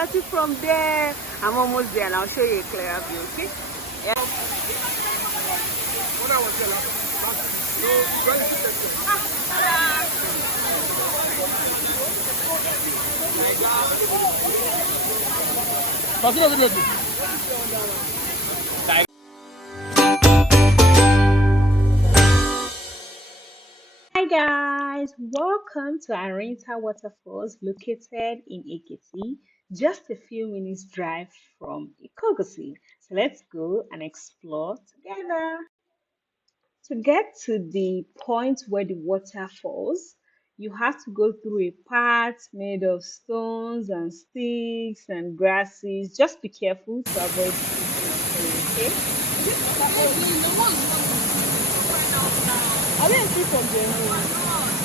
at it from there. I'm almost there and I'll show you a clearer view, okay? Yeah. Hi guys, welcome to Arinta Waterfalls located in Ekiti, just a few minutes drive from Ekiti. So let's go and explore together. To get to the point where the water falls, you have to go through a path made of stones and sticks and grasses. Just be careful to avoid slipping and falling, okay? I didn't see from the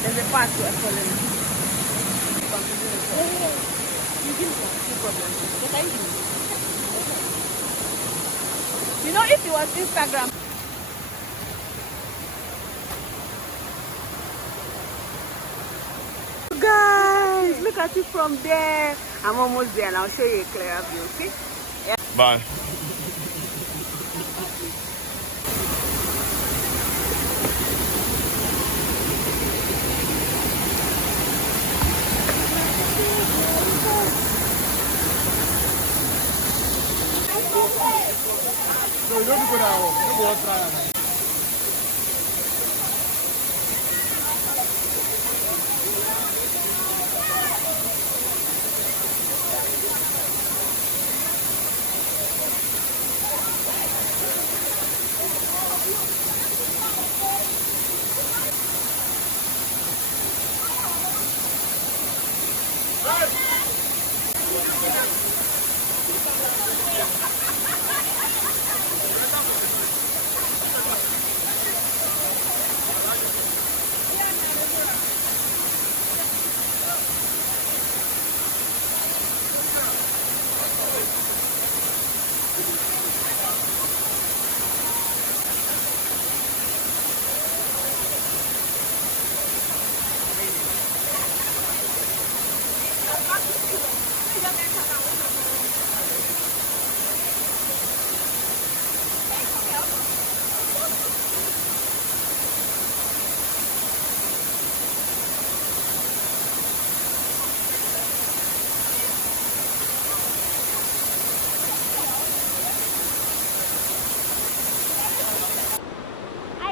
there's a path we're following. You know, if it was Instagram. Guys, look at it from there. I'm almost there and I'll show you a clearer view, okay? Yeah. Bye. So you don't go down. You go try.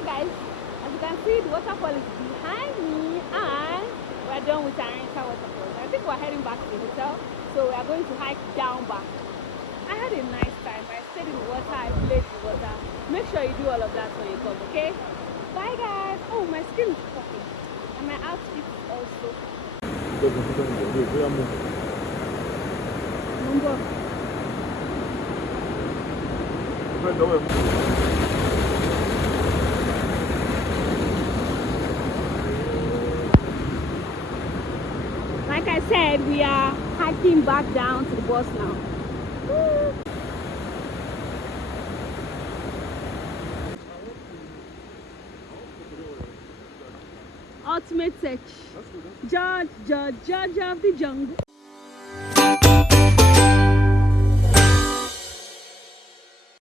Guys, as you can see, the waterfall is behind me and we're done with Arinta Waterfall. I think we're heading back to the hotel, so we are going to hike down back. I had a nice time. I stayed in the water, I played in the water. Make sure you do all of that when you come, okay? Bye guys. Oh, my skin is popping and my outfit is also. Like I said, we are hiking back down to the bus now. Woo. Ultimate search. Judge of the jungle.